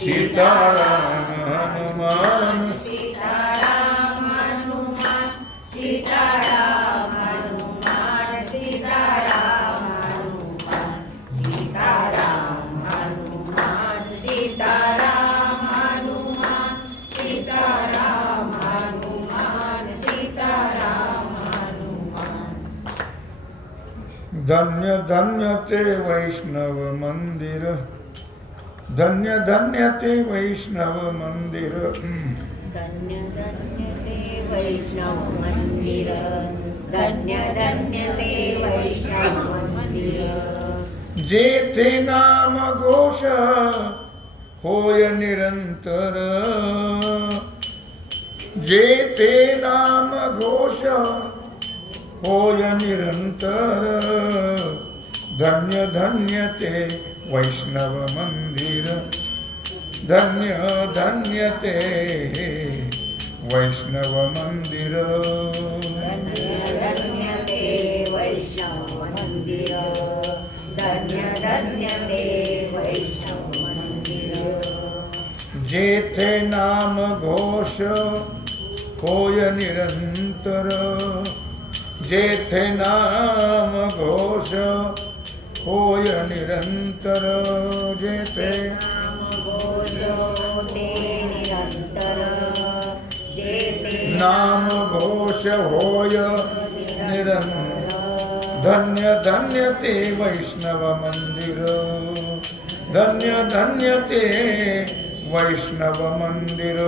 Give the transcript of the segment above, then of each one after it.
सीताराम हनुमान सीताराम हनुमान सीताराम धन्य धन्य ते वैष्णव मंदिर। धन्य धन्य ते वैष्णव मंदिर. धन्य धन्य ते वैष्णव मंदिर। धन्य धन्य ते वैष्णव मंदिर। जेथे नाम घोष होय निरंतर। जेथे नाम घोष होय निरंतर। धन्य धन्य ते वैष्णवमन्दिर। धन्य धन्यते वैष्णवमन्दिर। जेथे नाम घोष होय निरन्तर जेथे नाम घोष होय निरंतर जेथे नाम घोषो ते निरंतर। जे ते नाम घोष होय निरंतर धन्य धन्य ते वैष्णव मंदिर। धन्य धन्य ते वैष्णव मंदिर।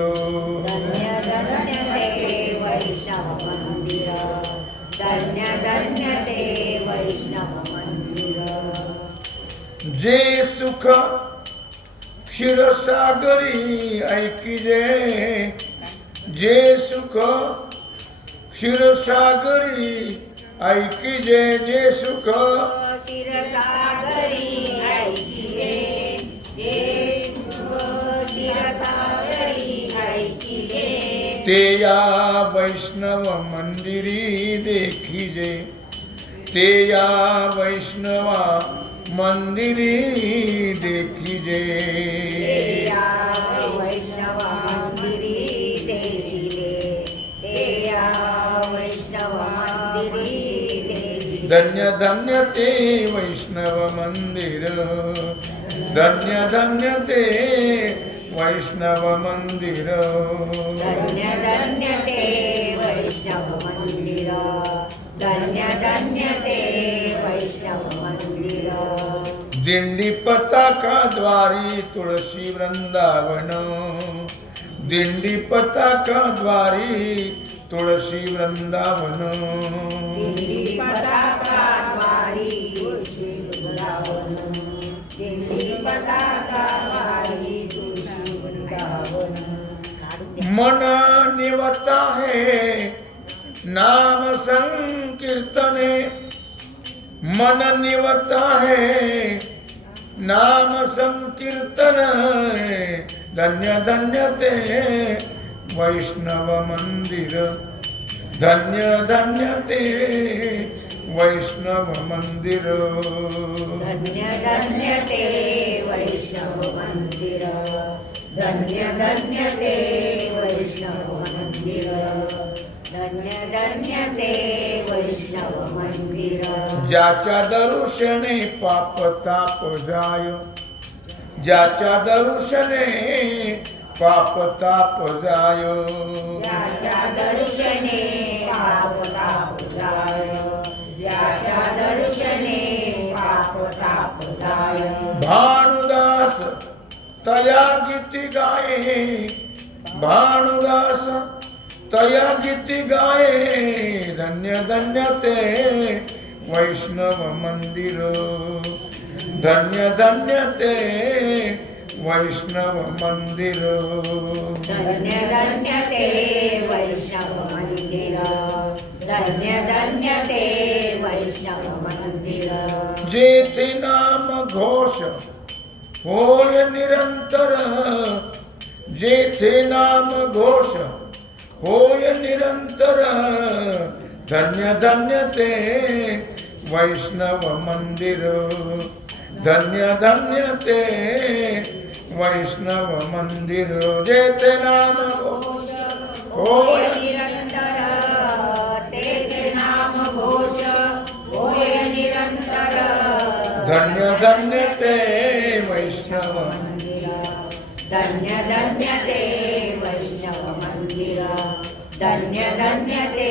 धन्य धन्य ते जे सुख क्षीरसागरी ऐकिजे जे सुख क्षीरसागरी ऐकिजे जे सुख ते तेया वैष्णव मंदिरी देखी देखिजे तेया वैष्णवा मंदिर देखी दे धन्य धन्य वैष्णव मंदिर। धन्य धन्य ते वैष्णव मंदिर। धन्य धन्य ते वैष्णव मंदिर। धन्य धन्य ते दिंडी पताका द्वारी तुळशी वृंदावन। दिंडी द्वारी तुळशी वृंदावन। पताका द्वारी तुळशी वृंदावन। मन निवत है नाम संकीर्तने। मन निवत है नाम संकीर्तन धन्य धन्य ते। वैष्णव मंदिर। धन्य धन्य ते। वैष्णव मंदिर। धन्य धन्य ते। वैष्णव मंदिर। ज्याच्या दर्शने पाप ताप जाय ज्याच्या दर्शने पाप ताप जाय. पाप ताप भानुदास तया गीती गाये भानुदास तया गीती गाये धन्य धन्य ते वैष्णव मंदिर धन्य धन्य ते वैष्णव मंदिर धन्य धन्य ते वैष्णव मंदिर धन्य धन्य ते वैष्णव मंदिर जेथे नाम घोष होय निरंतर जेथे नाम घोष होय निरंतर धन्य धन्य ते वैष्णव मंदिर। धन्य धन्य ते वैष्णव मंदिर। जेते नाम घोष होय निरंतर तेथे नाम घोष। होय निरंतर धन्य धन्य ते वैष्णव मंदिर। धन्य धन्य ते वैष्णव मंदिर। धन्य धन्य ते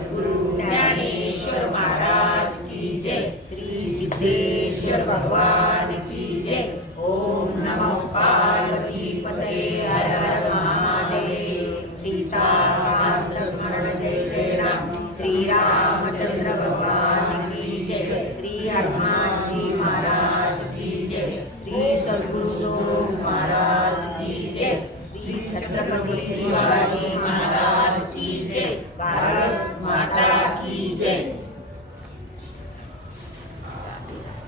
सद्गुरु ज्ञानेश्वर महाराज की जय श्री सिद्धेश्वर भगवान